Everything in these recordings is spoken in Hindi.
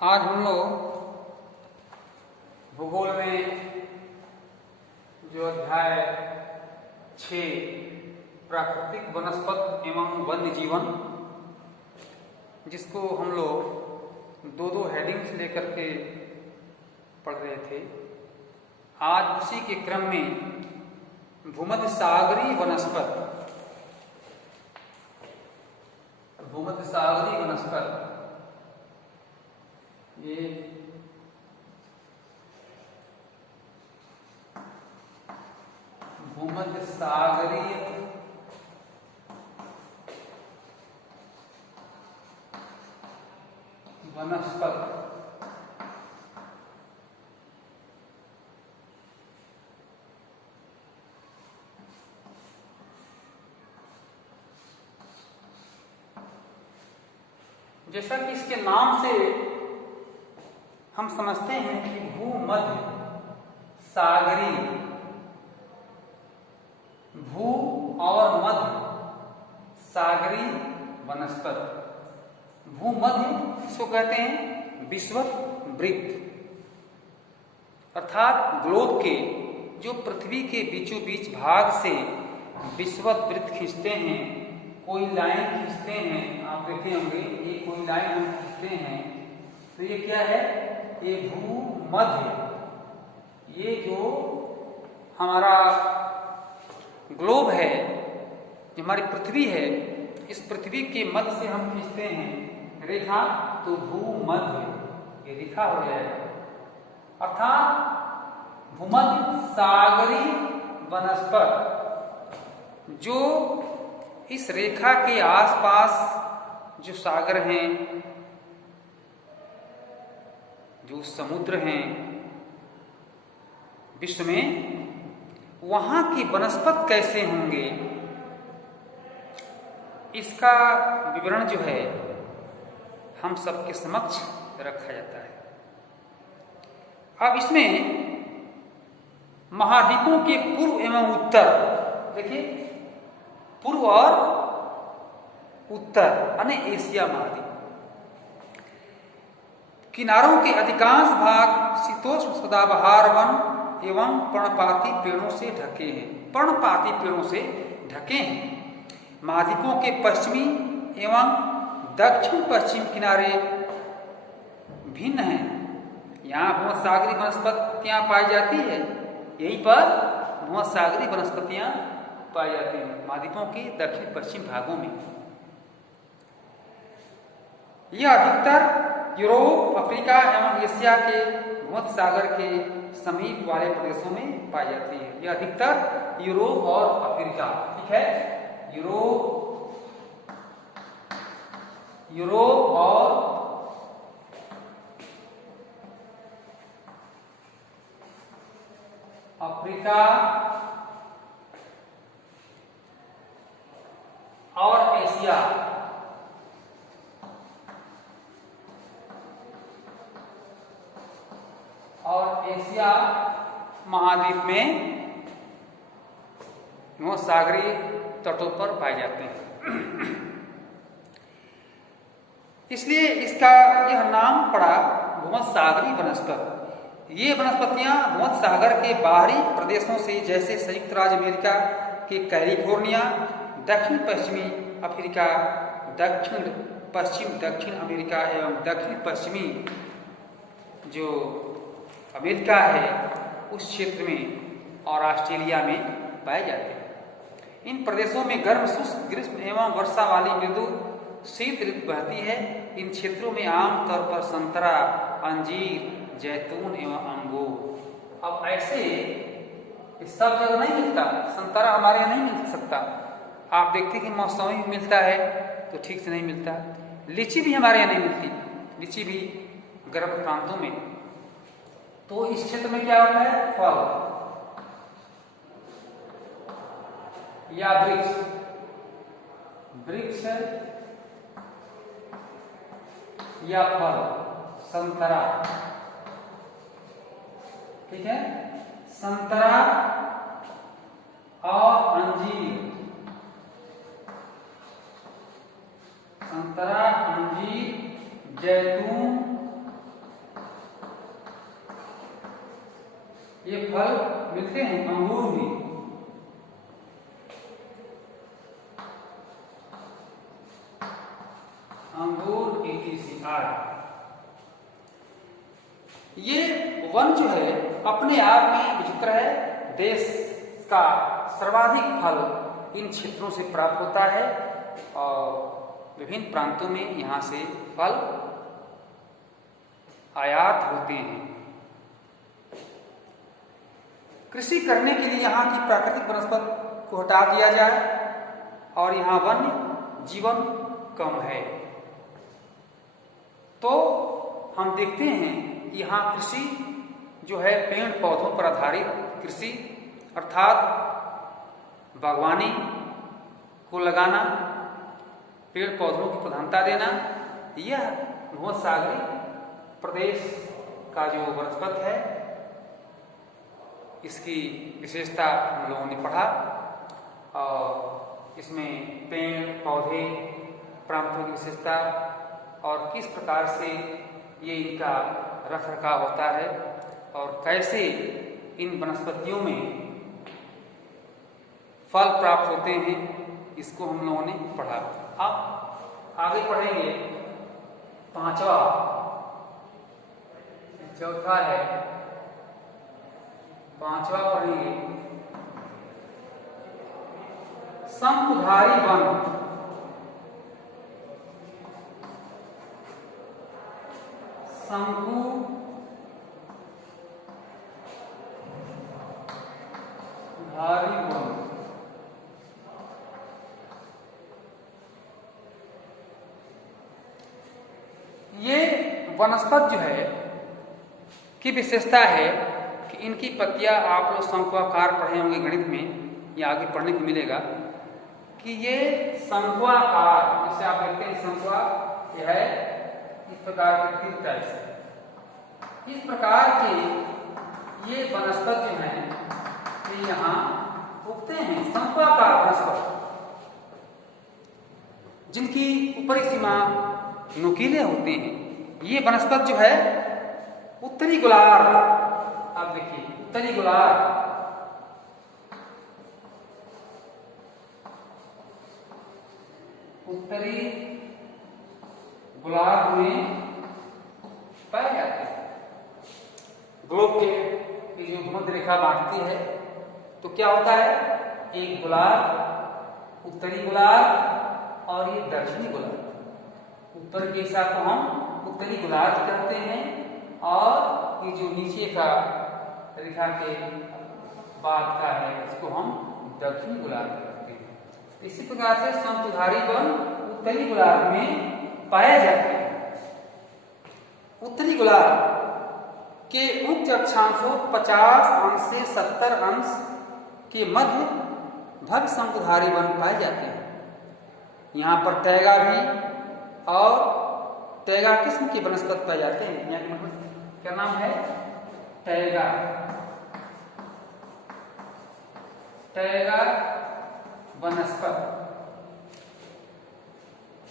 आज हम लोग भूगोल में जो अध्याय 6 प्राकृतिक वनस्पत एवं वन्य जीवन, जिसको हम लोग दो हेडिंग्स लेकर के पढ़ रहे थे, आज उसी के क्रम में भूमध्य सागरीय वनस्पत ये भूमध्य सागरीय वनस्पत जैसा कि इसके नाम से हम समझते हैं कि भूमध्य सागरीय, भू और मध्य सागरीय वनस्पत। भूमध्य इसको कहते हैं विषुवत वृत्त, अर्थात ग्लोब के जो पृथ्वी के बीचों बीच भाग से विषुवत वृत्त खींचते हैं, कोई लाइन खींचते हैं। आप देखे होंगे ये कोई लाइन हम खींचते हैं तो ये क्या है, ये भूमध्य, ये जो हमारा ग्लोब है, जो हमारी पृथ्वी है, इस पृथ्वी के मध्य से हम खींचते हैं रेखा, तो भूमध्य ये रेखा हो जाएगा। अर्थात भूमध्य सागरीय वनस्पत, जो इस रेखा के आसपास जो सागर हैं, जो समुद्र हैं विश्व में, वहां की वनस्पत कैसे होंगे, इसका विवरण जो है हम सबके समक्ष रखा जाता है। अब इसमें महाद्वीपों के पूर्व एवं उत्तर, देखिए पूर्व और उत्तर यानी एशिया महाद्वीप, किनारों के अधिकांश भाग शीतोष्ण सदाबहार वन एवं पर्णपाती पेड़ों से ढके हैं। पर्णपाती पेड़ों से ढके हैं। महाद्वीपों के पश्चिमी एवं दक्षिण पश्चिम किनारे भिन्न हैं। यहाँ भूमध्य सागरीय वनस्पतियां पाई जाती है, यहीं पर भूमध्य सागरीय वनस्पतियां पाई जाती हैं महाद्वीपों के दक्षिण पश्चिम भागों में। यह अधिकतर यूरोप, अफ्रीका एवं एशिया के भूमध्य सागर के समीप वाले प्रदेशों में पाई जाती है। यह अधिकतर यूरोप और अफ्रीका, ठीक है, यूरोप और अफ्रीका और एशिया महाद्वीप में सागरीय तटों पर पाए जाते हैं। इसलिए इसका यह नाम पड़ा भूमध्य सागरीय वनस्पत। ये वनस्पतियां भूमध्य सागर के बाहरी प्रदेशों से, जैसे संयुक्त राज्य अमेरिका के कैलिफोर्निया, दक्षिण पश्चिमी अफ्रीका, दक्षिण पश्चिम दक्षिण अमेरिका एवं दक्षिण पश्चिमी जो अमेरिका है उस क्षेत्र में और ऑस्ट्रेलिया में पाए जाते हैं। इन प्रदेशों में गर्म शुष्क ग्रीष्म एवं वर्षा वाली मृदु शीत ऋतु बहती है। इन क्षेत्रों में आमतौर पर संतरा, अंजीर, जैतून एवं अंगूर। अब ऐसे सब जगह नहीं मिलता, संतरा हमारे यहाँ नहीं मिल सकता। आप देखते कि मौसमी मिलता है तो ठीक से नहीं मिलता। लीची भी हमारे यहाँ नहीं मिलती, लीची भी गर्म प्रांतों में। तो इस क्षेत्र में क्या होता है, फल या वृक्ष या फल, संतरा, ठीक है, संतरा और अंजीर, संतरा, अंजीर, जैतून ये फल मिलते हैं, अंगूर भी। अंगूर ETCR। ये वन जो है अपने आप में विचित्र है। देश का सर्वाधिक फल इन क्षेत्रों से प्राप्त होता है और विभिन्न प्रांतों में यहाँ से फल आयात होते हैं। कृषि करने के लिए यहाँ की प्राकृतिक वनस्पति को हटा दिया जाए और यहाँ वन्य जीवन कम है, तो हम देखते हैं कि यहाँ कृषि जो है पेड़ पौधों पर आधारित कृषि अर्थात बागवानी को लगाना, पेड़ पौधों की प्रधानता देना, यह भूमध्य सागरीय प्रदेश का जो वनस्पति है इसकी विशेषता हम लोगों ने पढ़ा और इसमें पेड़ पौधे प्रांतों की विशेषता और किस प्रकार से ये इनका रख रखाव होता है और कैसे इन वनस्पतियों में फल प्राप्त होते हैं, इसको हम लोगों ने पढ़ा। अब आगे पढ़ेंगे पांचवा, चौथा है पांचवा पढ़ेंगे शंकुधारी वन। शंकुधारी वन ये वनस्पति जो है की विशेषता है कि इनकी पत्तियां, आप लोग शंकुआकार पढ़े होंगे गणित में या आगे पढ़ने को मिलेगा कि ये शंकुआकार, जैसे आप देखते हैं शंकुआ यह है इस प्रकार के तीन टाइप से, इस प्रकार के ये वनस्पति जो हैं ये यहाँ उगते हैं। शंकुआकार वनस्पति जिनकी ऊपरी सीमा नुकीले होते हैं, ये वनस्पति जो है उत्तरी गोलार्ध, आप देखिए उत्तरी गोलार्ध, उत्तरी गोलार्ध में पाए जाते हैं। ग्लोब के जो भूमध्य रेखा बांटती है तो क्या होता है, एक गोलार्ध, उत्तरी गोलार्ध और ये दक्षिणी गोलार्ध। ऊपर के हिस्सा को हम उत्तरी गोलार्ध कहते हैं और ये जो नीचे का रेखा के बाद का है इसको हम दक्षिणी गोलार्ध कहते हैं। इसी प्रकार से शंकुधारी वन उत्तरी गोलार्ध में पाए जाते हैं। उत्तरी गोलार्ध के उच्च अक्षांशों 50 अंश से 70 अंश के मध्य भव्य शंकुधारी वन पाए जाते हैं। यहाँ पर टैगा भी और टैगा किस्म की वनस्पति पाए जाते हैं। यहाँ की क्या नाम है, टैगा, टैगा वनस्पति।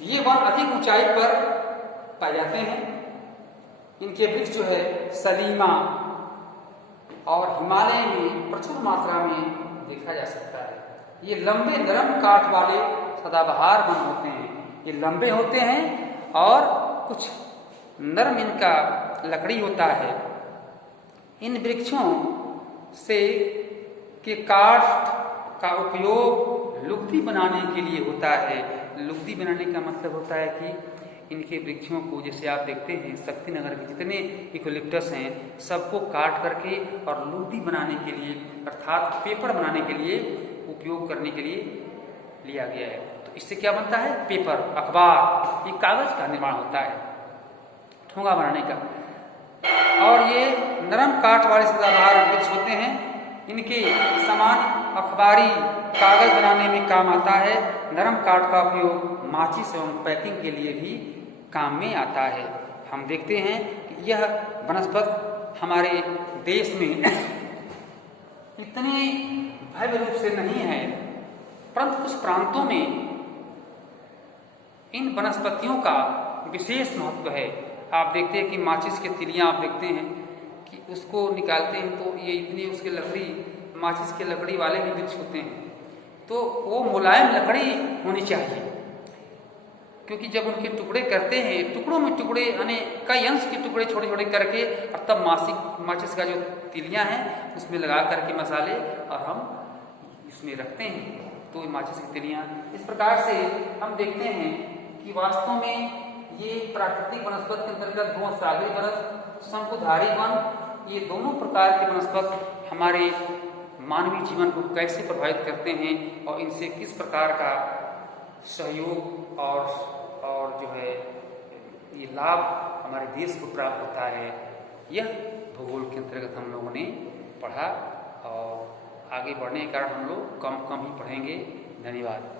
ये वन अधिक ऊंचाई पर पाए जाते हैं। इनके वृक्ष जो है सलीमा और हिमालय में प्रचुर मात्रा में देखा जा सकता है। ये लंबे नरम काठ वाले सदाबहार वन होते हैं। ये लंबे होते हैं और कुछ नरम इनका लकड़ी होता है। इन वृक्षों से के काठ का उपयोग लुगदी बनाने के लिए होता है। लुगदी बनाने का मतलब होता है कि इनके वृक्षों को, जैसे आप देखते हैं शक्तिनगर के जितने इकोलिप्टस हैं सबको काट करके और लुगदी बनाने के लिए अर्थात पेपर बनाने के लिए उपयोग करने के लिए लिया गया है। तो इससे क्या बनता है, पेपर, अखबार, ये कागज का निर्माण होता है, ठोंगा बनाने का। और ये नरम काठ वाले सदाबहार वृक्ष होते हैं। इनके समान अखबारी कागज बनाने में काम आता है। नरम काठ का उपयोग माचिस एवं पैकिंग के लिए भी काम में आता है। हम देखते हैं कि यह वनस्पति हमारे देश में इतने भव्य रूप से नहीं है, परंतु कुछ प्रांतों में इन वनस्पतियों का विशेष महत्व है। आप देखते हैं कि माचिस के तिलियां आप देखते हैं कि उसको निकालते हैं तो ये इतनी उसके लकड़ी, माचिस के लकड़ी वाले भी वृक्ष होते हैं, तो वो मुलायम लकड़ी होनी चाहिए, क्योंकि जब उनके टुकड़े करते हैं, टुकड़ों में टुकड़े यानी कई अंश के टुकड़े छोटे छोटे करके, और तब माचिस का जो तिलियां हैं उसमें लगा करके मसाले और हम इसमें रखते हैं, तो माचिस की तिलियां। इस प्रकार से हम देखते हैं कि वास्तव में ये प्राकृतिक वनस्पति के अंतर्गत भूमध्यसागरीय वनस्पति, शंकुधारी वन, ये दोनों प्रकार के वनस्पति हमारे मानवीय जीवन को कैसे प्रभावित करते हैं और इनसे किस प्रकार का सहयोग और जो है ये लाभ हमारे देश को प्राप्त होता है, यह भूगोल के अंतर्गत हम लोगों ने पढ़ा। और आगे बढ़ने के कारण हम लोग कम ही पढ़ेंगे। धन्यवाद।